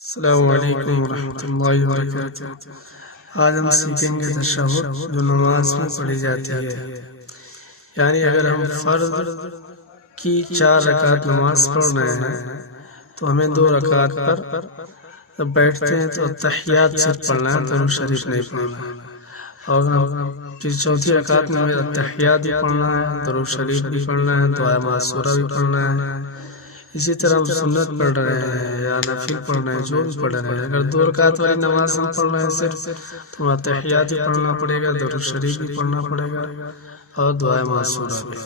السلام علیکم ورحمۃ اللہ وبرکاتہ۔ آج ہم سیکھیں گے تشہد جو نماز میں پڑھی جاتی ہے، یعنی اگر ہم فرض کی 4 رکعت نماز پڑھ رہے ہیں تو ہمیں 2 رکعت پر جب بیٹھتے ہیں تو تحیات صرف پڑھنا ہے، درود شریف نہیں پڑھنا ہے، اور پھر چوتھی رکعت میں ہمیں تحیات بھی پڑھنا ہے، درود شریف بھی پڑھنا ہے، دعائے معصورہ بھی پڑھنا ہے۔ اسی طرح ہم سنت پڑھ رہے ہیں یا نفل پڑھ رہے ہیں، جو بھی پڑھ رہے ہیں، اگر 2 رکعت والی نماز ہم پڑھ رہے ہیں صرف، تو ہمیں تحیات بھی پڑھنا پڑے گا، درود شریف بھی پڑھنا پڑے گا اور دعائے معصورہ بھی۔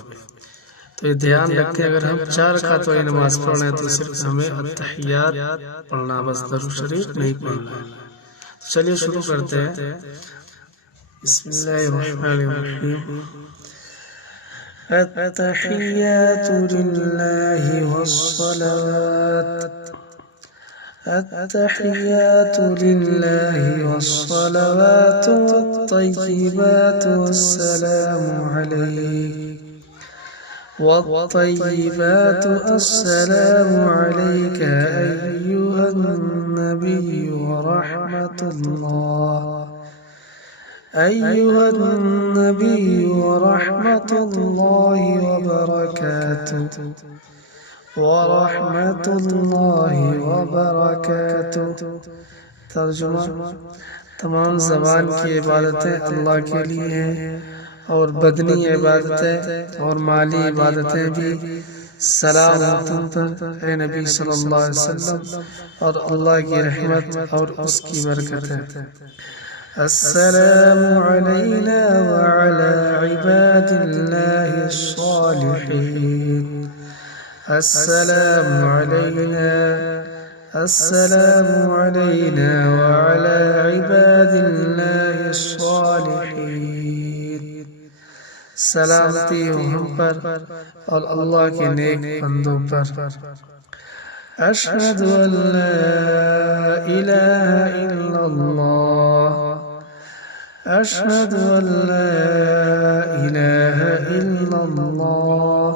تو یہ دھیان رکھیں، اگر ہم 4 رکعت والی نماز پڑھ رہے ہیں تو صرف ہمیں تحیات پڑھنا، بس درود شریف نہیں پڑھنا۔ چلیے شروع کرتے ہیں۔ بسم اللہ الرحمن الرحیم۔ التحیات للہ والصلوات، التحیات للہ والصلوات والطیبات والسلام علیک، والطیبات السلام علیک ایہا النبی ورحمۃ اللہ، أيها النبي ورحمة الله وبركاته، ورحمة الله وبركاته۔ ترجمہ: تمام زبان کی عبادتیں اللہ کے لیے ہیں، اور بدنی عبادتیں اور مالی عبادتیں بھی سلام تم پر اے نبی صلی اللہ علیہ وسلم، اور اللہ کی رحمت اور اس کی برکت ہے۔ السلام علینا وعلى عباد الله الصالحين، السلام علینا، السلام علینا وعلى عباد الله الصالحين۔ سلامتی ہو ہم پر اور اللہ کے نیک بندوں پر۔ اشہد ان لا الہ الا اللہ، اشہد ان لا الہ الا اللہ،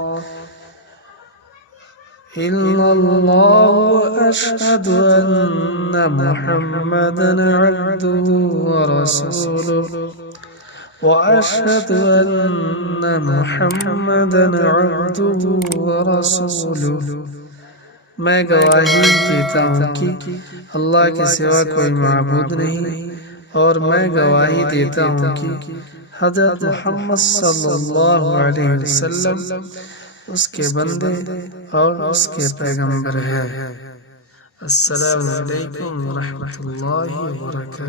الا اللہ، واشہد ان محمدا عبدہ ورسولہ، واشہد ان محمدا عبدہ ورسولہ۔ میں گواہی دیتا ہوں کہ اللہ کے سوا کوئی معبود نہیں، اور میں گواہی دیتا ہوں کہ حضرت محمد صلی اللہ علیہ وسلم اس کے بندے اور اس کے پیغمبر ہیں۔ السلام علیکم ورحمۃ اللہ وبرکاتہ۔